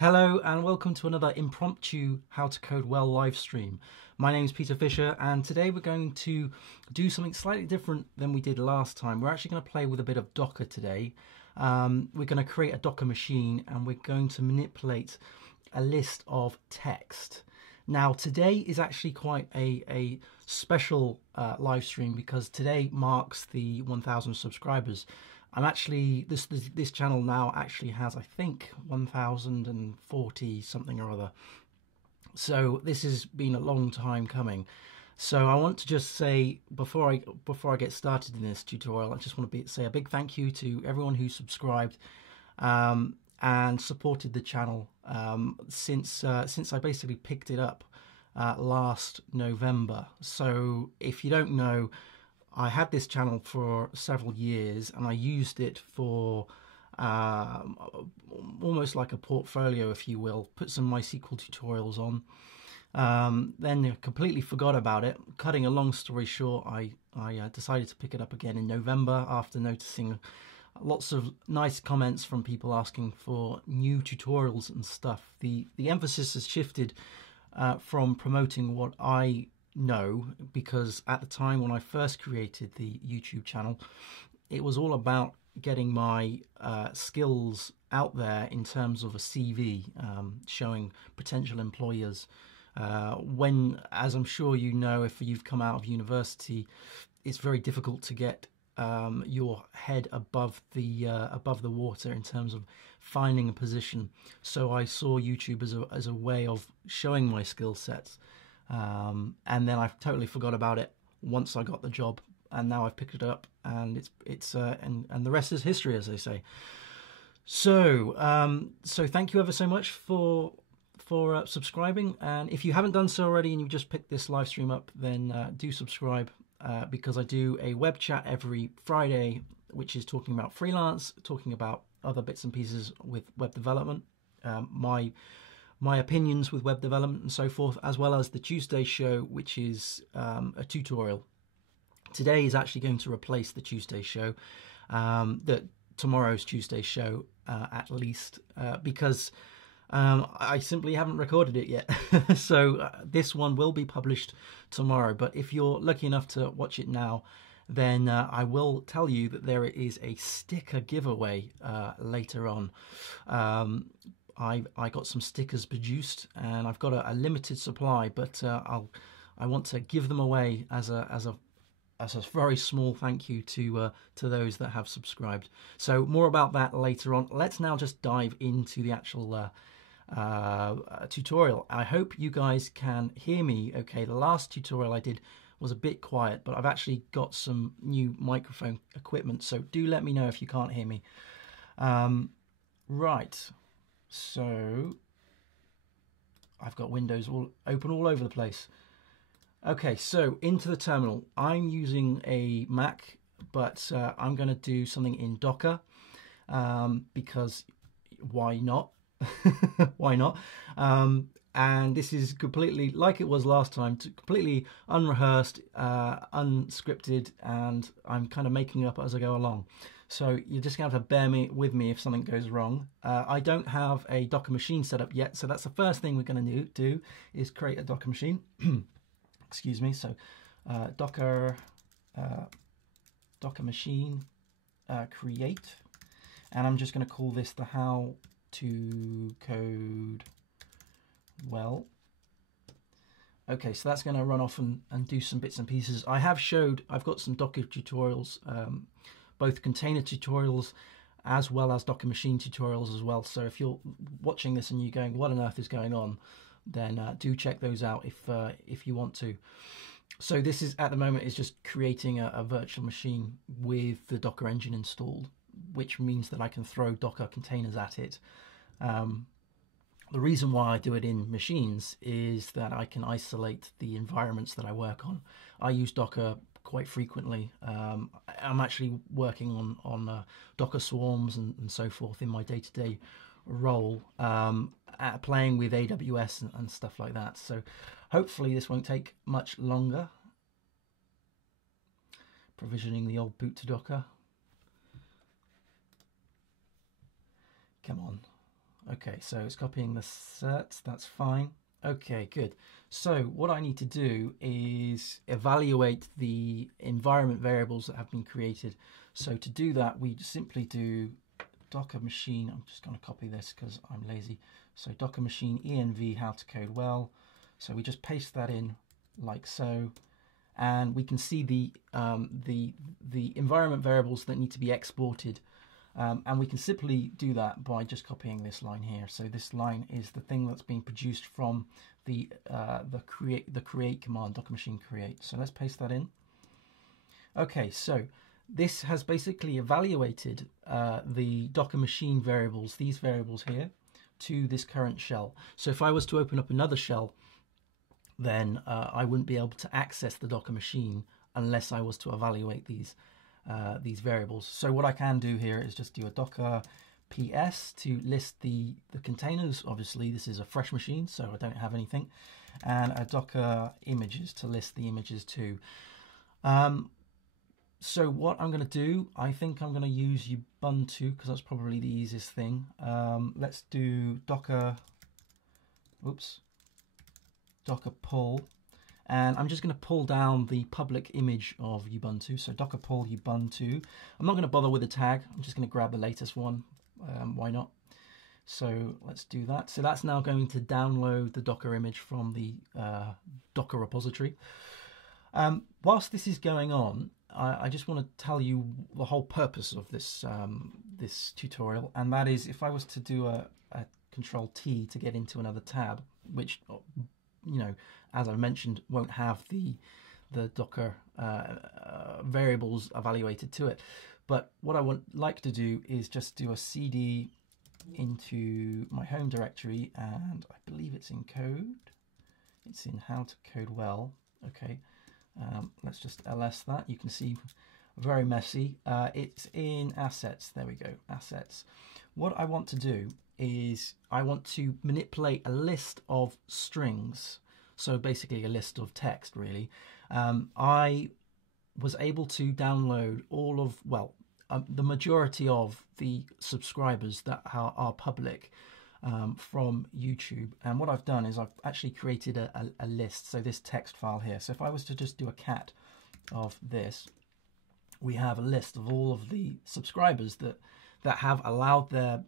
Hello and welcome to another impromptu How to Code Well live stream. My name is Peter Fisher and today we're going to do something slightly different than we did last time. We're actually going to play with a bit of Docker today. We're going to create a Docker machine and we're going to manipulate a list of text. Now today is actually quite a special live stream because today marks the 1,000 subscribers. I'm actually, this channel now actually has, I think, 1,040 something or other. So this has been a long time coming. So I want to just say, before I get started in this tutorial, I just want to say a big thank you to everyone who subscribed and supported the channel since I basically picked it up last November. So if you don't know, I had this channel for several years and I used it for almost like a portfolio, if you will. Put some MySQL tutorials on. Then I completely forgot about it. Cutting a long story short, I decided to pick it up again in November after noticing lots of nice comments from people asking for new tutorials and stuff. The emphasis has shifted from promoting what I know, because at the time when I first created the YouTube channel, it was all about getting my skills out there in terms of a CV, showing potential employers. When, as I'm sure you know, if you've come out of university, it's very difficult to get your head above the water in terms of finding a position. So I saw YouTube as a way of showing my skill sets. And then I totally forgot about it once I got the job, and now I've picked it up, and and the rest is history, as they say. So so thank you ever so much for subscribing, and if you haven't done so already and you've just picked this live stream up, then do subscribe, because I do a web chat every Friday, which is talking about freelance, talking about other bits and pieces with web development, my opinions with web development and so forth, as well as the Tuesday show, which is a tutorial. Today is actually going to replace the Tuesday show, tomorrow's Tuesday show at least, because I simply haven't recorded it yet. So this one will be published tomorrow, but if you're lucky enough to watch it now, then I will tell you that there is a sticker giveaway later on. I got some stickers produced, and I've got a limited supply, but I want to give them away as a very small thank you to those that have subscribed. So more about that later on. Let's now just dive into the actual tutorial. I hope you guys can hear me okay. The last tutorial I did was a bit quiet, but I've actually got some new microphone equipment, so do let me know if you can't hear me. Right. So I've got windows all open all over the place. Okay, so into the terminal. I'm using a Mac, but I'm going to do something in Docker, because why not? Why not? And this is completely like it was last time, completely unrehearsed, unscripted, and I'm kind of making up as I go along. So you're just going to have to bear with me if something goes wrong. I don't have a Docker machine set up yet, so that's the first thing we're going to do is create a Docker machine. Excuse me. So Docker machine create, and I'm just going to call this the How to Code Well. Okay, so that's going to run off and do some bits and pieces. I've got some Docker tutorials, both container tutorials as well as Docker machine tutorials as well. So if you're watching this and you're going, what on earth is going on, then do check those out if you want to. So this is, at the moment, is just creating a virtual machine with the Docker engine installed, which means that I can throw Docker containers at it. The reason why I do it in machines is that I can isolate the environments that I work on. I use Docker quite frequently. I'm actually working on Docker swarms and so forth in my day-to-day role, playing with AWS and stuff like that. So hopefully this won't take much longer. Provisioning the old boot to Docker. Come on. Okay, so it's copying the certs, that's fine. Okay, good. So what I need to do is evaluate the environment variables that have been created. So to do that, we simply do Docker machine. I'm just going to copy this because I'm lazy. So Docker machine env HowToCodeWell. So we just paste that in like so, and we can see the environment variables that need to be exported. And we can simply do that by just copying this line here. So this line is the thing that's being produced from the create command, Docker machine create. So let's paste that in. Okay, so this has basically evaluated the Docker machine variables, these variables here, to this current shell. So if I was to open up another shell, then I wouldn't be able to access the Docker machine unless I was to evaluate these variables. So what I can do here is just do a docker ps to list the containers. Obviously this is a fresh machine, so I don't have anything, and a docker images to list the images too. So what I'm going to do, I think I'm going to use Ubuntu because that's probably the easiest thing. Let's do docker pull. And I'm just going to pull down the public image of Ubuntu. So docker pull Ubuntu. I'm not going to bother with the tag. I'm just going to grab the latest one. Why not? So let's do that. So that's now going to download the Docker image from the Docker repository. Whilst this is going on, I just want to tell you the whole purpose of this this tutorial, and that is if I was to do a Control T to get into another tab, which, you know, as I mentioned, won't have the Docker variables evaluated to it. But what I would like to do is just do a cd into my home directory, and I believe it's in code. It's in HowToCodeWell. Okay, let's just ls that. You can see very messy. It's in assets. There we go, assets. What I want to do is I want to manipulate a list of strings. So basically a list of text, really. I was able to download all of, well, the majority of the subscribers that are public from YouTube. And what I've done is I've actually created a list. So this text file here. So if I was to just do a cat of this, we have a list of all of the subscribers that have allowed their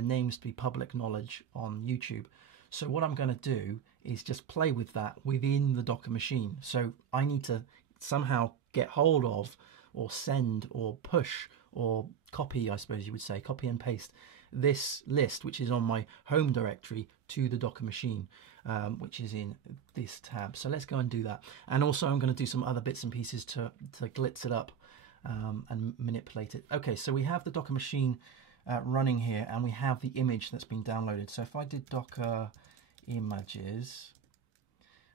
names to be public knowledge on YouTube. So what I'm going to do is just play with that within the Docker machine. So I need to somehow get hold of, or send, or push, or copy, I suppose you would say, copy and paste this list, which is on my home directory, to the Docker machine, which is in this tab. So let's go and do that. And also I'm going to do some other bits and pieces to glitz it up and manipulate it. Okay, so we have the Docker machine running here, and we have the image that's been downloaded. So if I did docker images,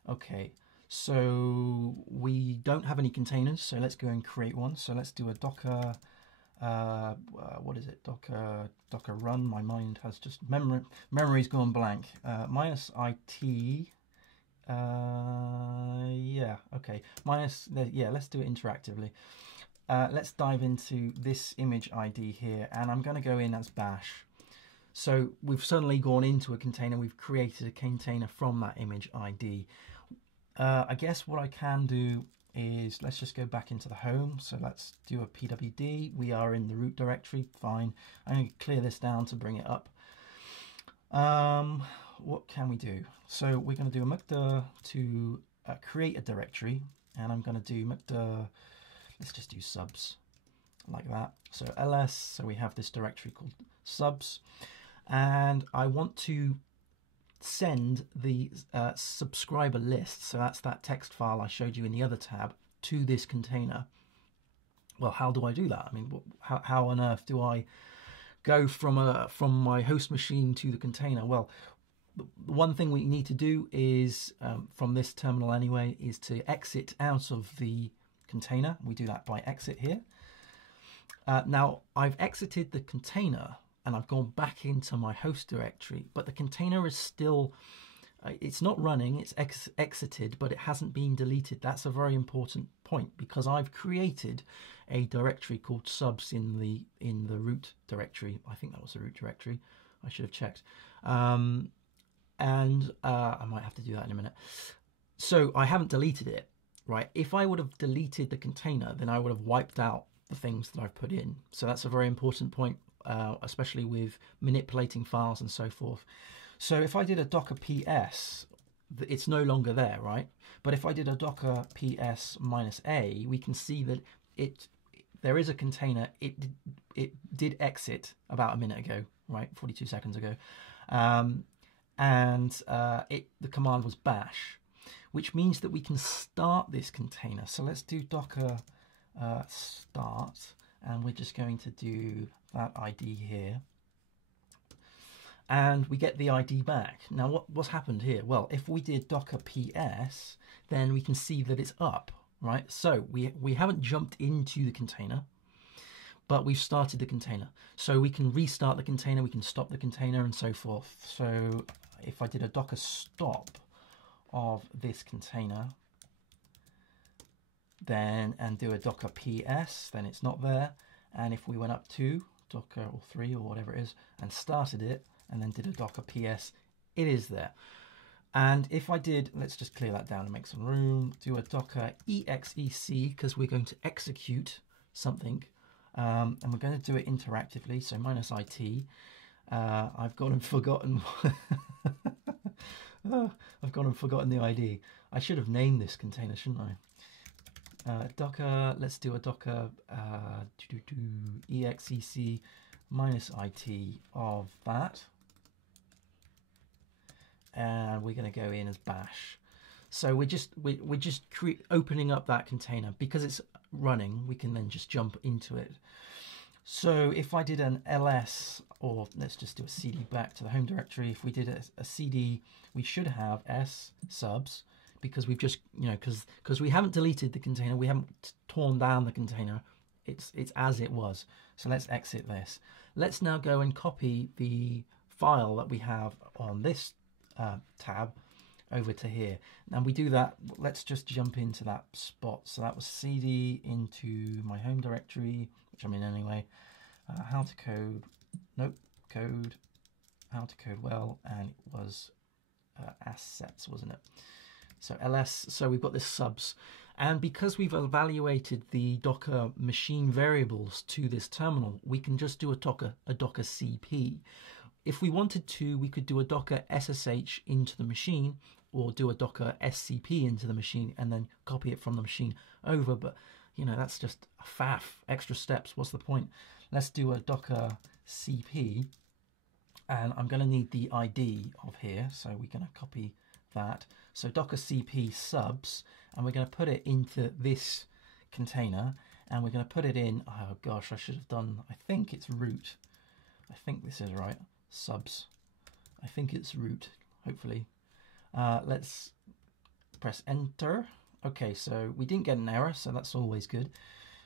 okay, so we don't have any containers, so let's go and create one. So let's do a docker what is it, docker run. My mind has just memory's gone blank. Minus it, yeah, okay, yeah, let's do it interactively. Let's dive into this image ID here, and I'm going to go in as bash. So we've suddenly gone into a container, we've created a container from that image ID. I guess what I can do is, let's just go back into the home. So let's do a pwd. We are in the root directory, fine. I'm going to clear this down to bring it up. What can we do? So we're going to do a mkdir to create a directory, and I'm going to do mkdir, let's just do subs like that. So ls, so we have this directory called subs, and I want to send the subscriber list, so that's that text file I showed you in the other tab, to this container. Well, how do I do that? I mean, how on earth do I go from my host machine to the container? Well, the one thing we need to do is, from this terminal anyway, is to exit out of the container. We do that by exit here. Now I've exited the container and I've gone back into my host directory, but the container is still, it's not running, it's exited, but it hasn't been deleted. That's a very important point, because I've created a directory called subs in the root directory. I think that was the root directory. I should have checked. And I might have to do that in a minute. So I haven't deleted it, right? If I would have deleted the container, then I would have wiped out the things that I've put in. So that's a very important point, especially with manipulating files and so forth. So if I did a docker ps, it's no longer there, right? But if I did a docker ps -a, we can see that there is a container. It did exit about a minute ago, right? 42 seconds ago. The command was bash, which means that we can start this container. So let's do docker start, and we're just going to do that ID here. And we get the ID back. Now, what's happened here? Well, if we did docker ps, then we can see that it's up, right? So we haven't jumped into the container, but we've started the container. So we can restart the container, we can stop the container, and so forth. So if I did a docker stop of this container, then and do a docker ps, then it's not there. And if we went up to docker or 3 or whatever it is and started it and then did a docker ps, it is there. And if I did, let's just clear that down and make some room, do a docker exec, because we're going to execute something, and we're going to do it interactively, so -it. I've gone and forgotten I've gone and forgotten the ID. I should have named this container, shouldn't I? Docker, let's do a docker exec -it of that, and we're going to go in as bash. So we're just opening up that container. Because it's running, we can then just jump into it. So if I did an ls, or let's just do a cd back to the home directory, if we did a cd, we should have s subs, because we've just, because we haven't deleted the container, we haven't torn down the container, it's as it was. So let's exit this. Let's now go and copy the file that we have on this tab over to here. And we do that, let's just jump into that spot. So that was cd into my home directory, which I'm in anyway, how to code, code, how to code well, and it was assets, wasn't it? So ls, so we've got this subs. And because we've evaluated the Docker machine variables to this terminal, we can just do a docker cp. If we wanted to, we could do a docker ssh into the machine, or do a docker scp into the machine and then copy it from the machine over. But that's just a faff, extra steps. What's the point? Let's do a docker cp, and I'm going to need the ID of here, so we're going to copy that. So docker cp subs, and we're going to put it into this container, and we're going to put it in, oh gosh, I should have done, I think it's root. I think this is right, subs. I think it's root, hopefully. Let's press enter. Okay, so we didn't get an error, so that's always good.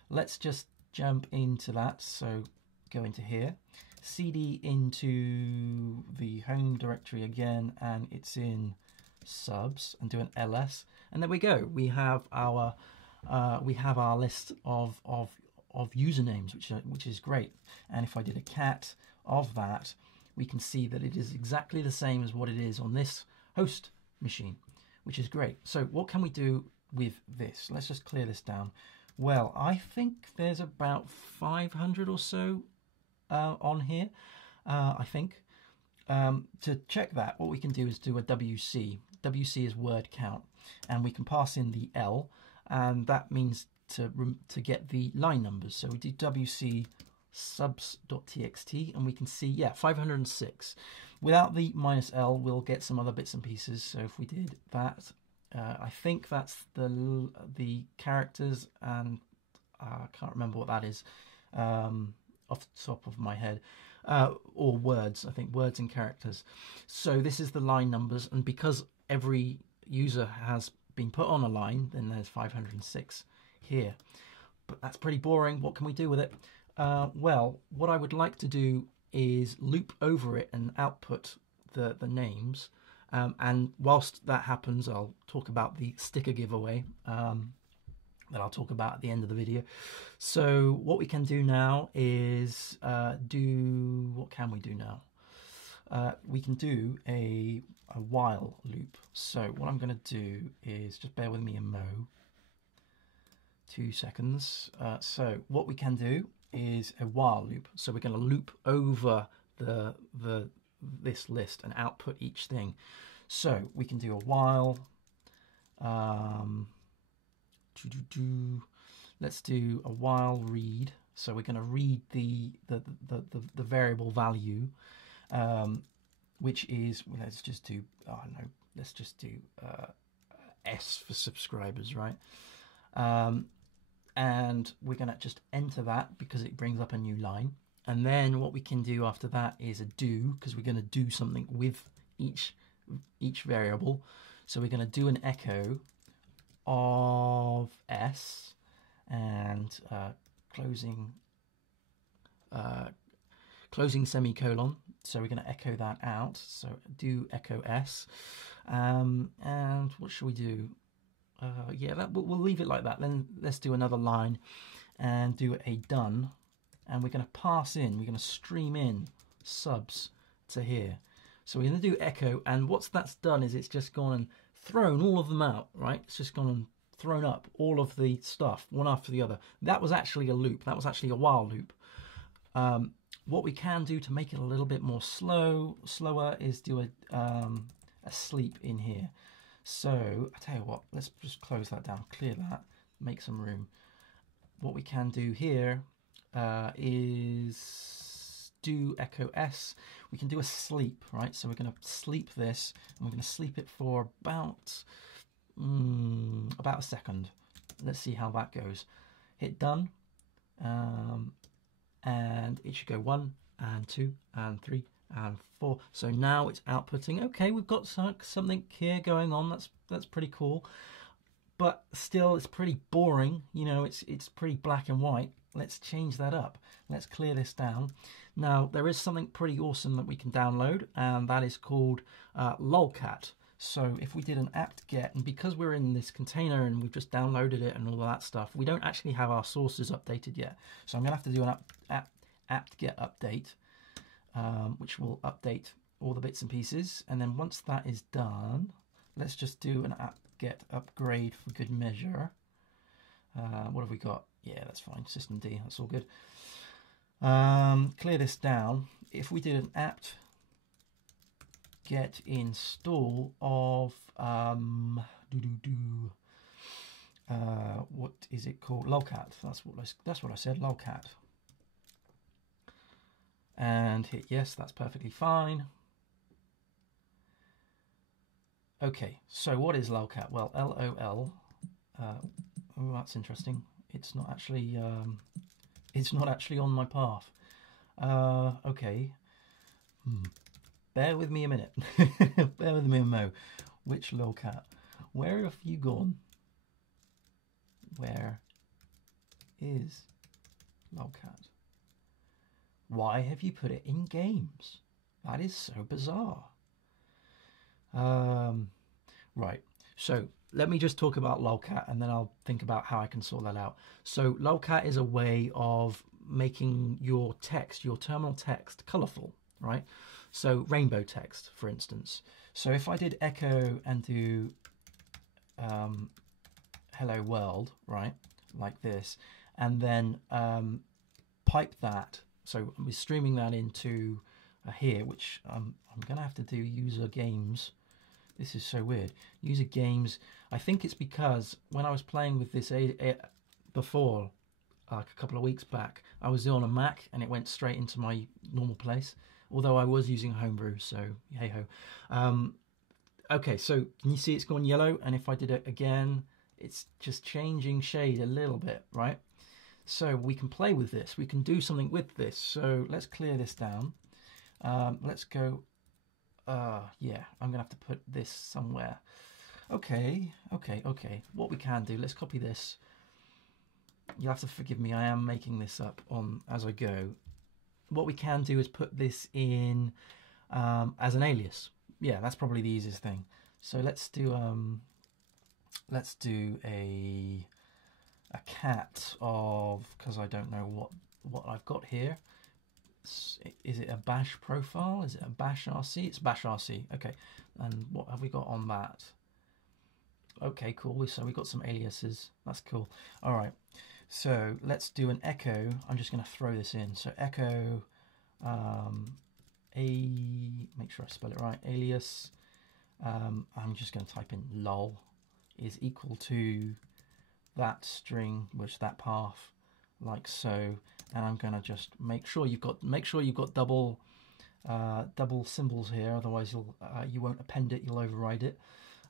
Let's just jump into that. So go into here, cd into the home directory again, and it's in subs, and do an ls, and there we go. We have our list of usernames, which is great. And if I did a cat of that, we can see that it is exactly the same as what it is on this host machine, which is great. So what can we do with this? Let's just clear this down. Well, I think there's about 500 or so on here, I think. To check that, what we can do is do a wc. Wc is word count, and we can pass in the L, and that means to get the line numbers. So we do wc subs.txt, and we can see, yeah, 506. Without the -L, we'll get some other bits and pieces. So if we did that, I think that's the characters, and I can't remember what that is off the top of my head, or words. I think words and characters. So this is the line numbers, and because every user has been put on a line, then there's 506 here. But that's pretty boring. What can we do with it? Well, what I would like to do is loop over it and output the names. And whilst that happens, I'll talk about the sticker giveaway that I'll talk about at the end of the video. So what we can do now is what can we do now? we can do a while loop. So what I'm going to do is, just bear with me a mo. 2 seconds. So what we can do is a while loop. So we're going to loop over this list and output each thing. So we can do a while. Let's do a while read. So we're going to read the variable value, which is, let's just do, oh no, let's just do S for subscribers, right? And we're going to just enter that because it brings up a new line. And then what we can do after that is a do, because we're going to do something with each variable. So we're going to do an echo of S and closing semicolon. So we're going to echo that out. So do echo S. And what should we do? Yeah, we'll leave it like that. Then let's do another line and do a done. And we're going to pass in, we're going to stream in subs to here. So we're going to do echo, and that's done is it's just gone and thrown all of them out, right? It's just gone and thrown up all of the stuff, one after the other. That was actually a loop. That was actually a while loop. What we can do to make it a little bit more slower is do a sleep in here. So I tell you what, let's just close that down, clear that, make some room. What we can do here is do echo S. We can do a sleep, right? So we're going to sleep this, and we're going to sleep it for about a second. Let's see how that goes. Hit done, and it should go 1 and 2 and 3 and 4. So now it's outputting. Okay, we've got something here going on. That's pretty cool, but still it's pretty boring. You know, it's pretty black and white. Let's change that up. Let's clear this down. Now there is something pretty awesome that we can download, and that is called Lolcat. So if we did an apt-get, and because we're in this container and we've just downloaded it and all of that stuff, we don't actually have our sources updated yet. So I'm going to have to do an apt-get update, which will update all the bits and pieces. And then once that is done, let's just do an apt-get upgrade for good measure. What have we got? Yeah, that's fine. System D, that's all good. Clear this down. If we did an apt get install of what is it called? Lolcat. That's what I said. Lolcat. And hit yes. That's perfectly fine. Okay. So what is Lolcat? Well, LOL. Oh, that's interesting. It's not actually on my path. Okay. Bear with me a minute. Bear with me a mo. Which Lolcat? Where have you gone? Where is Lolcat? Why have you put it in games? That is so bizarre. Right. So let me just talk about Lolcat, and then I'll think about how I can sort that out. So Lolcat is a way of making your text, your terminal text, colorful, right? So rainbow text, for instance. So if I did echo and do hello world, right, like this, and then pipe that, so we're streaming that into here, which I'm going to have to do user games. This is so weird. User games, I think it's because when I was playing with this before, like a couple of weeks back, I was on a Mac and it went straight into my normal place. Although I was using Homebrew, so hey ho. Okay, so can you see it's gone yellow? And if I did it again, it's just changing shade a little bit, right? So we can play with this. We can do something with this. So let's clear this down. Let's go. Yeah, I'm gonna have to put this somewhere. Okay. What we can do? Let's copy this. You'll have to forgive me. I am making this up as I go. What we can do is put this in as an alias. Yeah, that's probably the easiest thing. So let's do a cat of, because I don't know what I've got here. Is it a bash profile? Is it a barshrc? It's barshrc. Okay. And what have we got on that? Okay, cool. So we got some aliases. That's cool. All right. So let's do an echo. I'm just going to throw this in. So echo, make sure I spell it right. Alias. I'm just going to type in lol is equal to that string, which that path, like so. And I'm going to just make sure you've got double symbols here. Otherwise, you won't append it. You'll override it.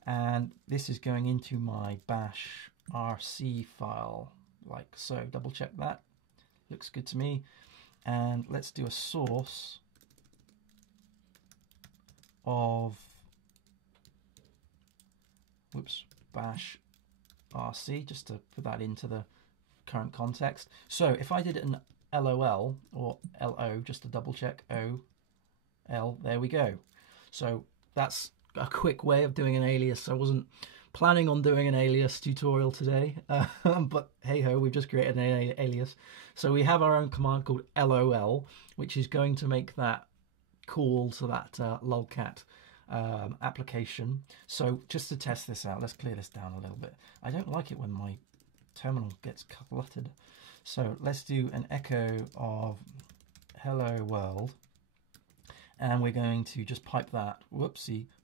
And this is going into my barshrc file, like so. Double check that. Looks good to me. And let's do a source of barshrc, just to put that into the current context. So if I did an LOL or LO, just to double check, OL, there we go. So that's a quick way of doing an alias. I wasn't planning on doing an alias tutorial today, but hey ho, we've just created an alias. So we have our own command called LOL, which is going to make that call to that Lolcat application. So just to test this out, let's clear this down a little bit. I don't like it when my terminal gets cluttered. So let's do an echo of hello world, and we're going to just pipe that,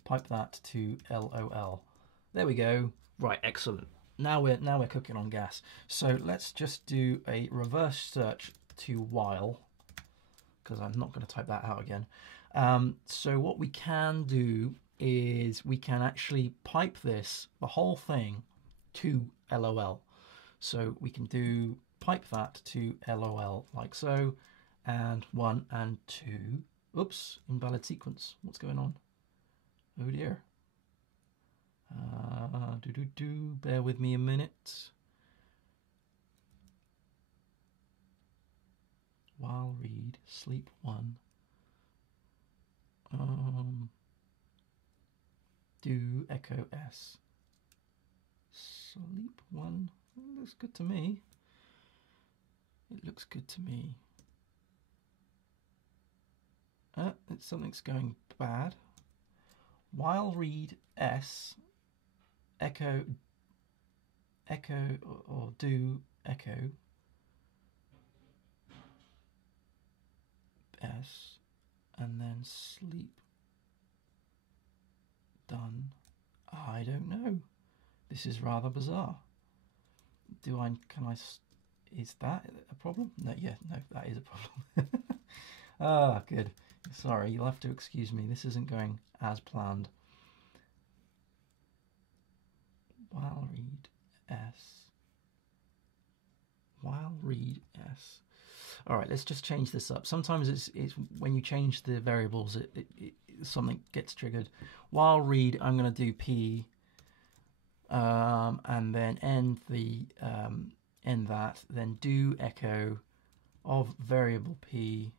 pipe that to LOL. There we go. Right, excellent. Now we're cooking on gas. So let's just do a reverse search to while, because I'm not going to type that out again. So what we can do is we can actually pipe this, the whole thing, to LOL. So we can do pipe that to LOL like so, and 1 and 2. Oops, invalid sequence. What's going on? Oh dear. Bear with me a minute. While read sleep 1. Do echo S. Sleep 1. Looks good to me. It looks good to me. Something's going bad. While read S, echo or do echo S, and then sleep done. I don't know. This is rather bizarre. Is that a problem? No, yeah, no, that is a problem. Ah, good. Sorry, you'll have to excuse me. This isn't going as planned. While read S. While read S. All right, let's just change this up. Sometimes it's when you change the variables, something gets triggered. While read, I'm going to do P, and then end that. Then do echo of variable P.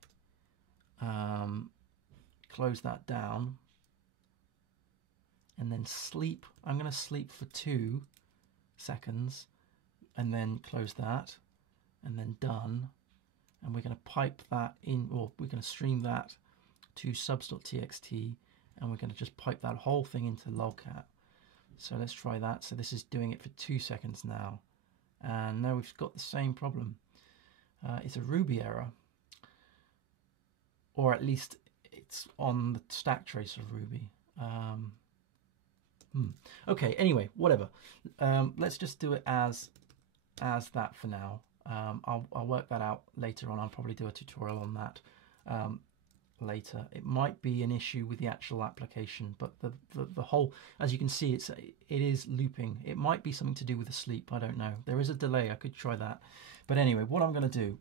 Close that down, and then sleep. I'm going to sleep for 2 seconds, and then close that, and then done. And we're going to pipe that in, or we're going to stream that to subs.txt, and we're going to just pipe that whole thing into Lolcat. So let's try that. So this is doing it for 2 seconds now, and now we've got the same problem. It's a Ruby error, or at least it's on the stack trace of Ruby. Okay, anyway, whatever. Let's just do it as that for now. I'll work that out later on. I'll probably do a tutorial on that later. It might be an issue with the actual application, but the whole, as you can see, it is looping. It might be something to do with the sleep. I don't know. There is a delay. I could try that. But anyway, what I'm going to do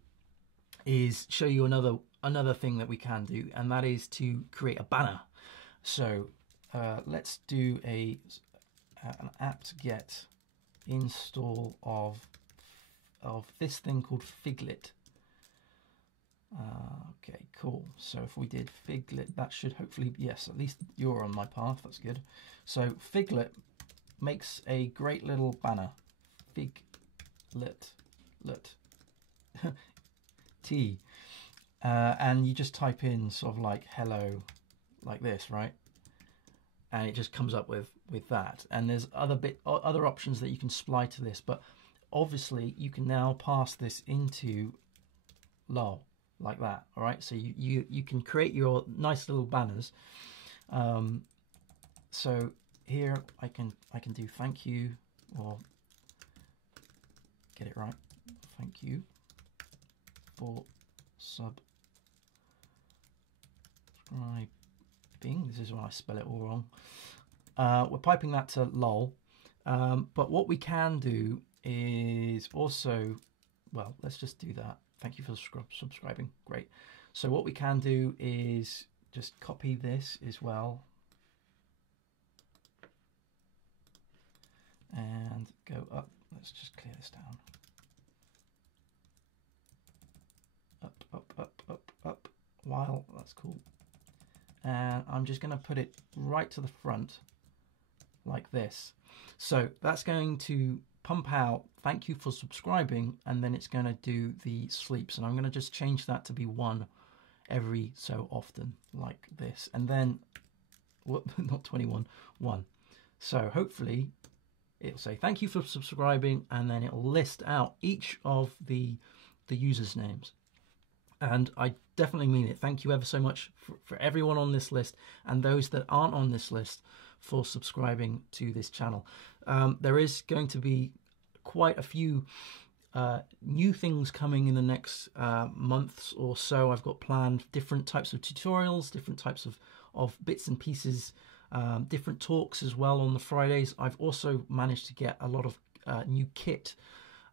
is show you another thing that we can do, and that is to create a banner. So let's do an apt-get install of this thing called figlet. Okay, cool. So if we did figlet, that should hopefully, yes, at least you're on my path. That's good. So figlet makes a great little banner. Figlet, T. and you just type in sort of like hello, like this, right? And it just comes up with that. And there's other options that you can supply to this, but obviously you can now pass this into lol like that. All right, so you can create your nice little banners. So here I can do thank you, or get it right, thank you for subscribing. This is when I spell it all wrong. We're piping that to lol, but what we can do is also, well, let's just do that. Thank you for subscribing. Great. So what we can do is just copy this as well and go up. Let's just clear this down. Up, up, up, up, up. Wow, that's cool. And I'm just going to put it right to the front like this. So that's going to pump out thank you for subscribing, and then it's going to do the sleeps, and I'm going to just change that to be 1 every so often like this, and then not 21, 1. So hopefully it'll say thank you for subscribing, and then it'll list out each of the users' names. And I definitely mean it. Thank you ever so much for everyone on this list, and those that aren't on this list for subscribing to this channel. There is going to be quite a few new things coming in the next months or so. I've got planned different types of tutorials, different types of bits and pieces, different talks as well on the Fridays. I've also managed to get a lot of new kit,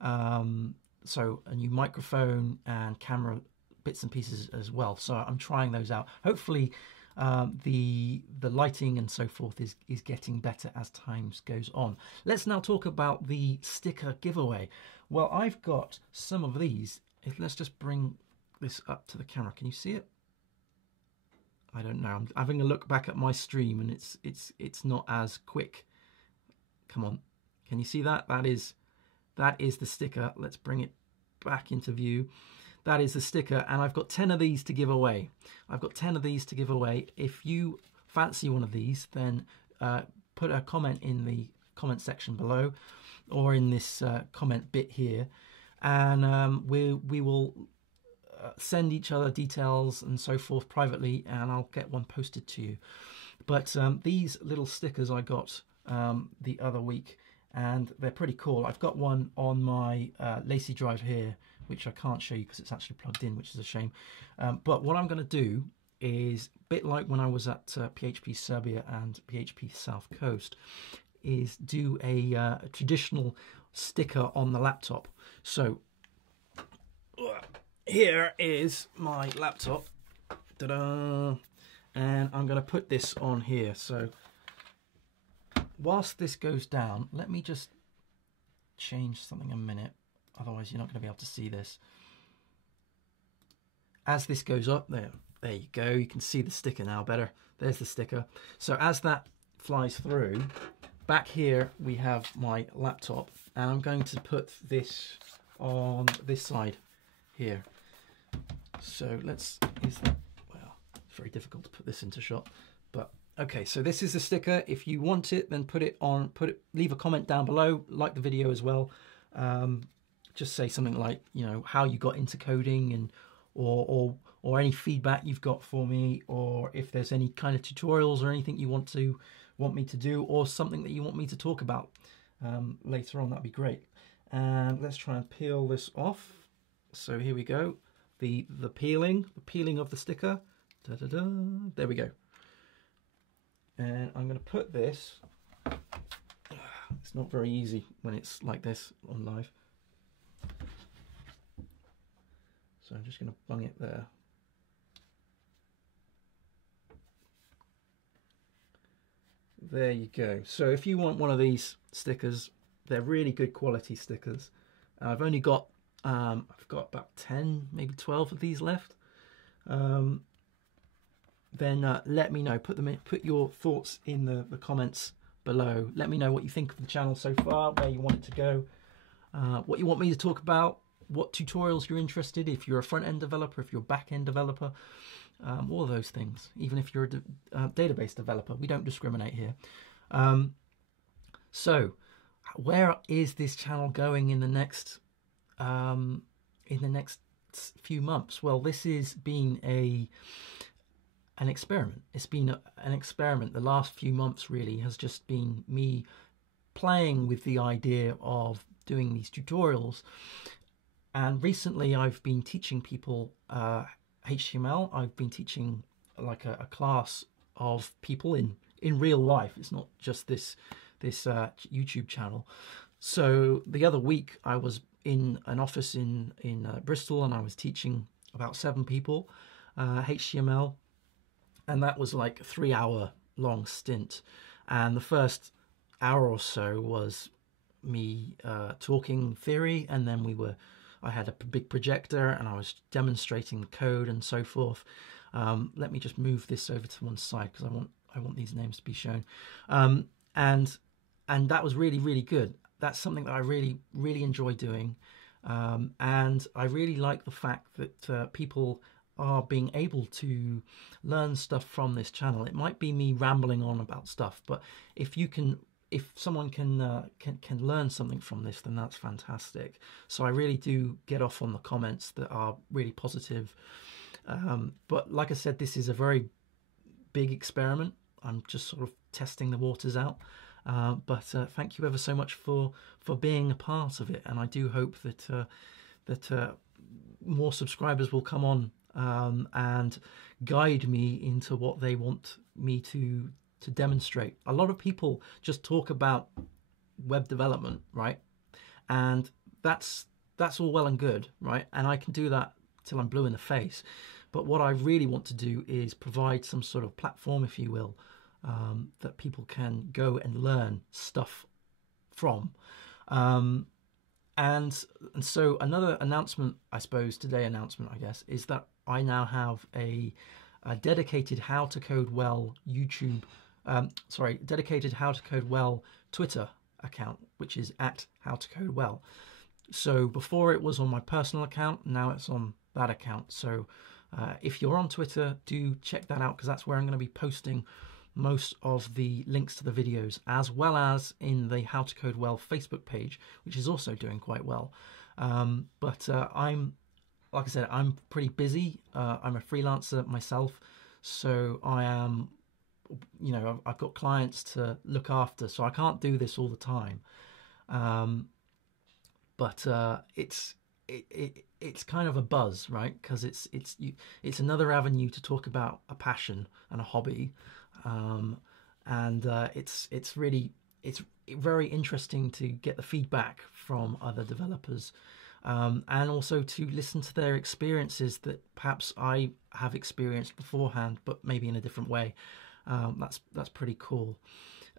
so a new microphone and camera bits and pieces as well. So I'm trying those out. Hopefully the lighting and so forth is getting better as time goes on. Let's now talk about the sticker giveaway. Well, I've got some of these. Let's just bring this up to the camera. Can you see it? I don't know. I'm having a look back at my stream, and it's not as quick. Come on, can you see that? That is the sticker. Let's bring it back into view. That is the sticker, and I've got 10 of these to give away. I've got 10 of these to give away. If you fancy one of these, then put a comment in the comment section below, or in this comment bit here, and we will send each other details and so forth privately, and I'll get one posted to you. But these little stickers I got the other week, and they're pretty cool. I've got one on my Lacy drive here, which I can't show you because it's actually plugged in, which is a shame. But what I'm going to do is, a bit like when I was at PHP Serbia and PHP South Coast, is do a traditional sticker on the laptop. So here is my laptop. Ta-da! And I'm going to put this on here. So whilst this goes down, let me just change something a minute. Otherwise, you're not going to be able to see this. As this goes up, there you go. You can see the sticker now better. There's the sticker. So as that flies through, back here we have my laptop, and I'm going to put this on this side here. So well, it's very difficult to put this into shot, but okay. So this is the sticker. If you want it, then put it on. Leave a comment down below. Like the video as well. Just say something like, you know, how you got into coding, and or any feedback you've got for me, or if there's any kind of tutorials or anything you want me to do, or something that you want me to talk about later on. That'd be great. And let's try and peel this off. So here we go. The peeling of the sticker. Da-da-da. There we go. And I'm going to put this. It's not very easy when it's like this on live. So I'm just going to bung it there. There you go. So if you want one of these stickers, they're really good quality stickers. I've only got I've got about 10, maybe 12 of these left. Then let me know. Put your thoughts in the comments below. Let me know what you think of the channel so far, where you want it to go, what you want me to talk about, what tutorials you're interested, if you're a front-end developer, if you're a back-end developer, all of those things. Even if you're a database developer, we don't discriminate here. So where is this channel going in the next few months? Well, this has been an experiment. It's been an experiment. The last few months really has just been me playing with the idea of doing these tutorials. And recently I've been teaching people HTML. I've been teaching like a class of people in real life. It's not just this YouTube channel. So the other week I was in an office in Bristol, and I was teaching about 7 people HTML, and that was like a 3-hour long stint. And the first hour or so was me talking theory, and then I had a big projector and I was demonstrating the code and so forth. Let me just move this over to one side because I want these names to be shown. And that was really, really good. That's something that I really, really enjoy doing. And I really like the fact that people are being able to learn stuff from this channel. It might be me rambling on about stuff, but if someone can learn something from this, then that's fantastic. So I really do get off on the comments that are really positive. But like I said, this is a very big experiment. I'm just sort of testing the waters out. But thank you ever so much for being a part of it, and I do hope that more subscribers will come on and guide me into what they want me to demonstrate. A lot of people just talk about web development, right? And that's all well and good, right? And I can do that till I'm blue in the face. But what I really want to do is provide some sort of platform, if you will, that people can go and learn stuff from. And so another announcement, I suppose, I guess, is that I now have a dedicated HowToCodeWell YouTube, dedicated HowToCodeWell Twitter account, which is at HowToCodeWell. So before it was on my personal account, now it's on that account. So if you're on Twitter, do check that out, because that's where I'm going to be posting most of the links to the videos, as well as in the HowToCodeWell Facebook page, which is also doing quite well. But like I said, I'm pretty busy. I'm a freelancer myself, so I am, I've got clients to look after, so I can't do this all the time. But it's kind of a buzz, right? Because it's another avenue to talk about a passion and a hobby. It's very interesting to get the feedback from other developers, and also to listen to their experiences that perhaps I have experienced beforehand, but maybe in a different way. That's pretty cool.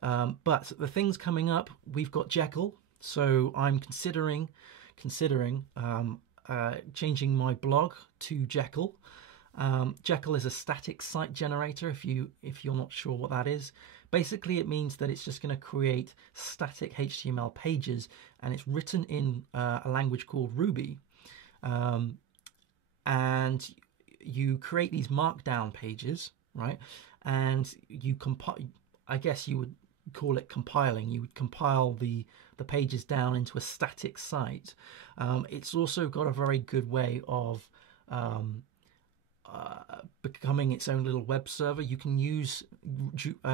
But the things coming up, we've got Jekyll, so I'm considering changing my blog to Jekyll. Jekyll is a static site generator, if you're not sure what that is. Basically, it means that it's just going to create static HTML pages, and it's written in a language called Ruby. And you create these markdown pages, right? And you compile, I guess you would call it compiling. You would compile the pages down into a static site. It's also got a very good way of becoming its own little web server. You can use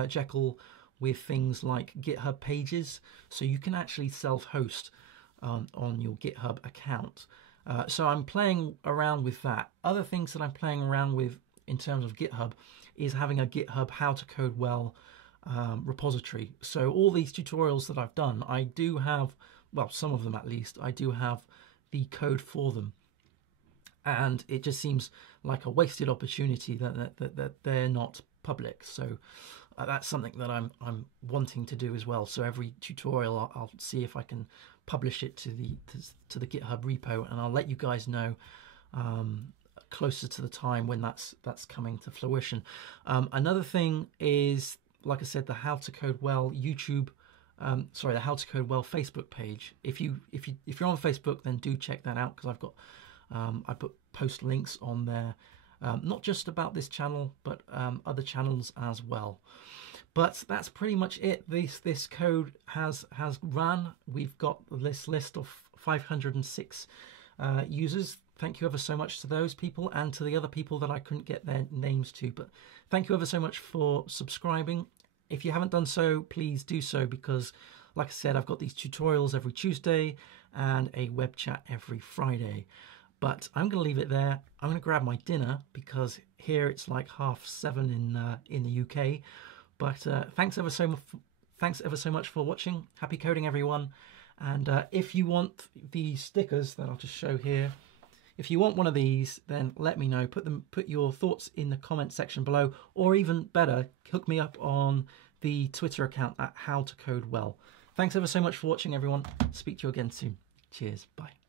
Jekyll with things like GitHub pages, so you can actually self-host on your GitHub account. So I'm playing around with that. Other things that I'm playing around with in terms of GitHub is having a GitHub HowToCodeWell repository. So all these tutorials that I've done, I do have, well, some of them at least, I do have the code for them. And it just seems like a wasted opportunity that they're not public. So that's something that I'm wanting to do as well. So every tutorial, I'll see if I can publish it to the GitHub repo, and I'll let you guys know closer to the time when that's coming to fruition. Another thing is, like I said, the HowToCodeWell YouTube sorry, the HowToCodeWell Facebook page. If you're on Facebook, then do check that out, because I've got I post links on there, not just about this channel, but other channels as well. But that's pretty much it. This code has run. We've got this list of 506 users. Thank you ever so much to those people, and to the other people that I couldn't get their names to. But thank you ever so much for subscribing. If you haven't done so, please do so, because like I said, I've got these tutorials every Tuesday and a web chat every Friday. But I'm going to leave it there. I'm going to grab my dinner, because here it's like 7:30 in the UK. But thanks ever so much for watching. Happy coding, everyone. And if you want the stickers that I'll just show here, if you want one of these, then let me know. Put your thoughts in the comment section below, or even better, hook me up on the Twitter account at HowToCodeWell. Thanks ever so much for watching, everyone. Speak to you again soon. Cheers. Bye.